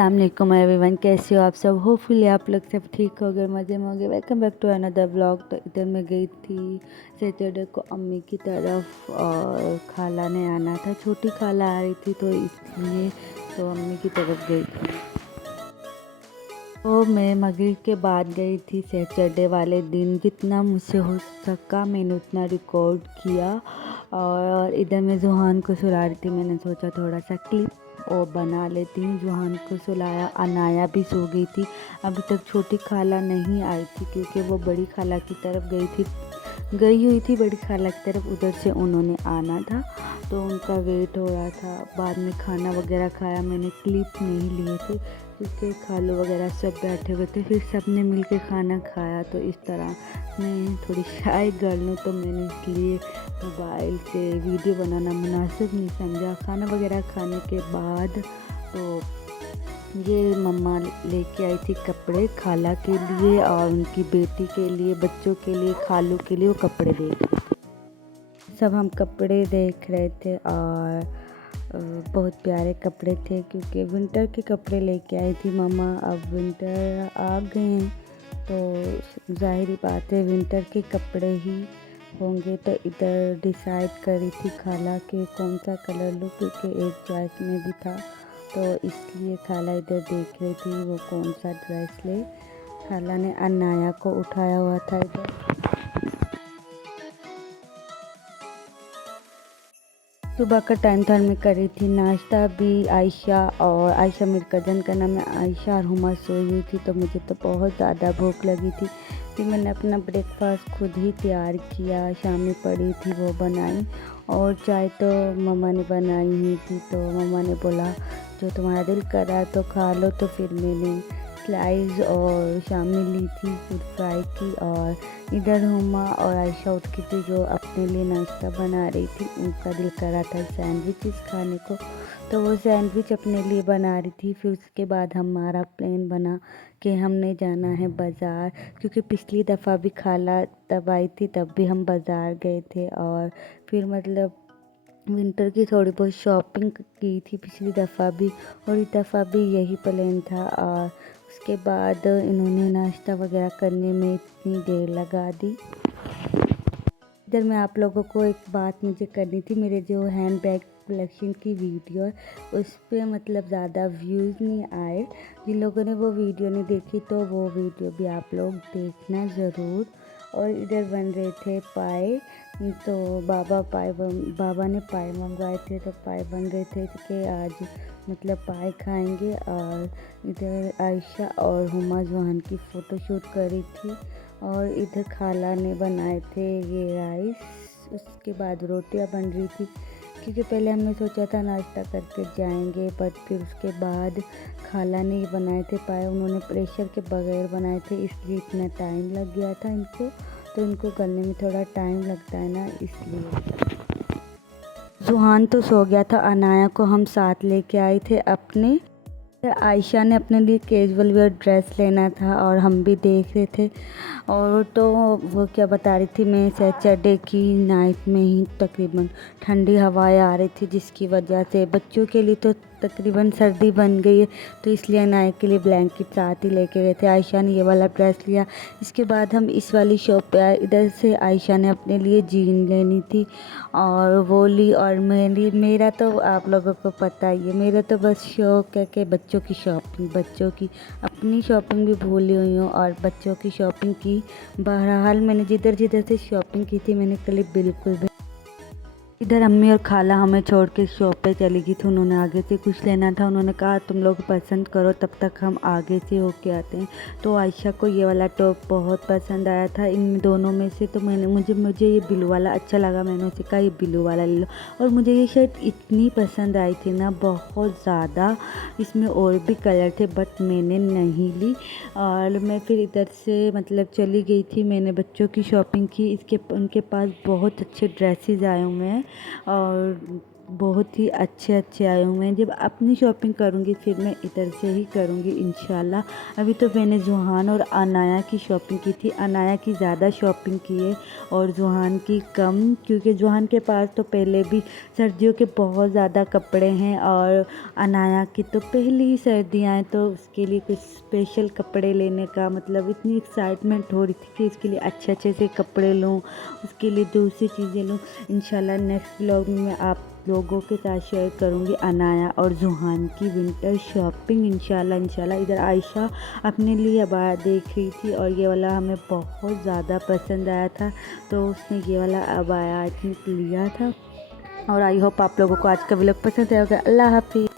अस्सलाम वालेकुम एवरीवन, कैसे हो आप सब। होपफुली आप लोग सब ठीक हो गए, मज़े में होंगे। Welcome back to another vlog. तो इधर मैं गई थी सैटरडे को अम्मी की तरफ और खाला ने आना था, छोटी खाला आ रही थी तो इसलिए तो अम्मी की तरफ गई थी। तो मैं मगरिब के बाद गई थी सैटरडे वाले दिन। जितना मुझसे हो सका मैंने उतना रिकॉर्ड किया और इधर मैं जुहान को सुला रही थी। मैंने सोचा थोड़ा सा क्लिप और बना लेती हूँ। जुहान को सुलाया, अनाया भी सो गई थी। अभी तक छोटी खाला नहीं आई थी क्योंकि वो बड़ी खाला की तरफ गई हुई थी बड़ी खाला की तरफ। उधर से उन्होंने आना था तो उनका वेट हो रहा था। बाद में खाना वगैरह खाया। मैंने क्लिप नहीं लिए थे क्योंकि खालू वगैरह सब बैठे हुए थे, फिर सब ने मिल के खाना खाया। तो इस तरह मैं थोड़ी शाय गर्ल हूँ तो मैंने इसलिए मोबाइल से वीडियो बनाना मुनासिब नहीं समझा। खाना वगैरह खाने के बाद तो ये मम्मा लेके आई थी कपड़े खाला के लिए और उनकी बेटी के लिए, बच्चों के लिए, खालू के लिए वो कपड़े देख रहे थे। सब हम कपड़े देख रहे थे और बहुत प्यारे कपड़े थे क्योंकि विंटर के कपड़े लेके आई थी मम्मा। अब विंटर आ गए हैं तो ज़ाहिर बात है विंटर के कपड़े ही होंगे। तो इधर डिसाइड करी थी खाला के कौन सा कलर लूँ क्योंकि एक चॉइस में भी था तो इसलिए खाला इधर देख रही थी वो कौन सा ड्रेस ले। खाला ने अनाया को उठाया हुआ था इधर। सुबह का टाइम था और मैं कर रही थी नाश्ता भी। आयशा और आयशा मेरे कज़न का नाम है आयशा और हुमा सोई हुई थी तो मुझे तो बहुत ज़्यादा भूख लगी थी। फिर मैंने अपना ब्रेकफास्ट खुद ही तैयार किया। शामी पड़ी थी वो बनाई और चाय तो मम्मा ने बनाई ही थी। तो मम्मा ने बोला जो तुम्हारा दिल कर रहा है तो खा लो। तो फिर मैंने स्लाइस और शामी ली थी फूड फ्राई की। और इधर हुमा और आयशा उठ की थी जो अपने लिए नाश्ता बना रही थी। उनका दिल कर रहा था सैंडविचेस खाने को तो वो सैंडविच अपने लिए बना रही थी। फिर उसके बाद हमारा प्लान बना कि हमने जाना है बाज़ार क्योंकि पिछली दफ़ा भी खाला तब आई थी तब भी हम बाज़ार गए थे और फिर मतलब विंटर की थोड़ी बहुत शॉपिंग की थी पिछली दफ़ा भी और इस दफ़ा भी यही प्लान था। और उसके बाद इन्होंने नाश्ता वगैरह करने में इतनी देर लगा दी। इधर मैं आप लोगों को एक बात मुझे करनी थी। मेरे जो हैंड बैग कलेक्शन की वीडियो है उस पर मतलब ज़्यादा व्यूज़ नहीं आए। जिन लोगों ने वो वीडियो नहीं देखी तो वो वीडियो भी आप लोग देखना ज़रूर। और इधर बन रहे थे पाए तो बाबा ने पाए मंगवाए थे तो पाए बन रहे थे कि आज मतलब पाए खाएंगे। और इधर आयशा और हुमा जुहान की फ़ोटोशूट करी थी और इधर खाला ने बनाए थे ये राइस। उसके बाद रोटियां बन रही थी क्योंकि पहले हमने सोचा था नाश्ता करके जाएंगे बट फिर उसके बाद खाला ने ये बनाए थे पाए। उन्होंने प्रेशर के बगैर बनाए थे इसलिए इतना टाइम लग गया था इनको। तो इनको करने में थोड़ा टाइम लगता है ना इसलिए। जुहान तो सो गया था। अनाया को हम साथ लेके आए थे अपने। आयशा ने अपने लिए कैजुअल वेयर ड्रेस लेना था और हम भी देख रहे थे। और तो वो क्या बता रही थी, मैं सैटरडे की नाइट में ही तकरीबन ठंडी हवाएं आ रही थी जिसकी वजह से बच्चों के लिए तो तकरीबन सर्दी बन गई है तो इसलिए अनाया के लिए ब्लैंकेट साथ ही लेके गए थे। आयशा ने ये वाला ड्रेस लिया। इसके बाद हम इस वाली शॉप पे आए। इधर से आयशा ने अपने लिए जीन लेनी थी और वो ली। और मेरा तो आप लोगों को पता ही है, मेरा तो बस शौक है कि बच्चों की शॉपिंग, बच्चों की अपनी शॉपिंग भी भूली हुई हूँ और बच्चों की शॉपिंग की। बहरहाल मैंने जिधर जिधर से शॉपिंग की थी मैंने क्लिप बिल्कुल भी। इधर अम्मी और खाला हमें छोड़ के शॉप पे चली गई थी। उन्होंने आगे से कुछ लेना था। उन्होंने कहा तुम लोग पसंद करो तब तक हम आगे से होके आते हैं। तो आयशा को ये वाला टॉप बहुत पसंद आया था इन दोनों में से। तो मुझे ये ब्लू वाला अच्छा लगा। मैंने उसे कहा ये ब्लू वाला ले लो। और मुझे ये शर्ट इतनी पसंद आई थी ना, बहुत ज़्यादा। इसमें और भी कलर थे बट मैंने नहीं ली। और मैं फिर इधर से मतलब चली गई थी। मैंने बच्चों की शॉपिंग की। उनके पास बहुत अच्छे ड्रेसेस आए हुए हैं और बहुत ही अच्छे अच्छे आए हुए हैं। जब अपनी शॉपिंग करूँगी फिर मैं इधर से ही करूँगी इंशाल्लाह। अभी तो मैंने ज़ुहान और अनाया की शॉपिंग की थी। अनाया की ज़्यादा शॉपिंग की है और ज़ुहान की कम, क्योंकि ज़ुहान के पास तो पहले भी सर्दियों के बहुत ज़्यादा कपड़े हैं और अनाया की तो पहली ही सर्दियाँ हैं, तो उसके लिए कुछ स्पेशल कपड़े लेने का मतलब इतनी एक्साइटमेंट हो रही थी कि उसके लिए अच्छे अच्छे से कपड़े लूँ, उसके लिए दूसरी चीज़ें लूँ। इंशाल्लाह नेक्स्ट व्लॉग में मैं आप लोगों के साथ शेयर करूंगी अनाया और ज़ुहान की विंटर शॉपिंग इंशाल्लाह। इधर आयशा अपने लिए अबाया देख रही थी और ये वाला हमें बहुत ज़्यादा पसंद आया था, तो उसने ये वाला अबाया आई थिंक लिया था। और आई होप आप लोगों को आज का व्लॉग पसंद आया होगा। अल्लाह हाफिज़।